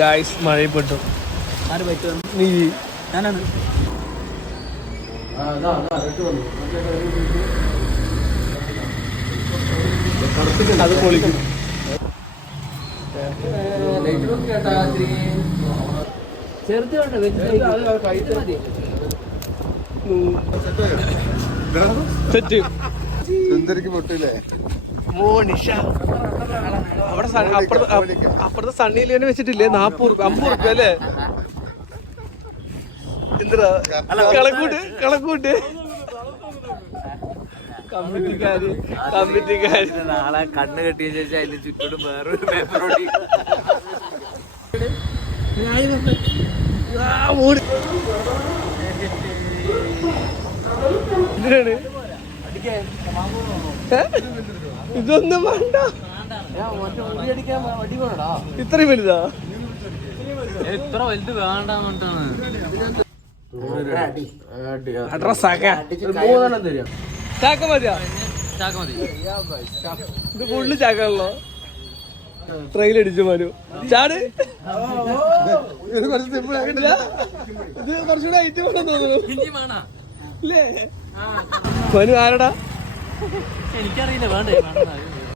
Guys മഴപ്പെട്ടു. നീ ഞാനാണ് അത് പൊളിക്കും. സെറ്റ് സുന്ദരിക്ക് പൊട്ടില്ലേ അവിടെ അപ്പുറത്തെ സണ്ണിയിലേനെ വെച്ചിട്ടില്ലേ 50 റുപ്യ അല്ലേ? എന്താ കളക്കൂട്ട് കമ്മിറ്റിക്കാര് നാളെ കണ്ണ് കെട്ടിയ ശേഷം അതിന് ചുറ്റോടും വേറൊരു പേപ്പറോടി ഇതൊന്നും വേണ്ട. ഇത്രയും വലുതാ? എത്ര വലുത് വേണ്ടാണ്. ചാക്ക മതിയാ? ചാക്ക മതി. ഇത് ഫുള്ള് ചാക്കാണല്ലോ. ട്രെയിലടിച്ചു മാനു ചാട്. ഇത് കുറച്ചുകൂടെ ഐറ്റം വേണം തോന്നുന്നു അല്ലേ? മനു ആരടാ? എനിക്കറിയില്ല. വേണ്ടേ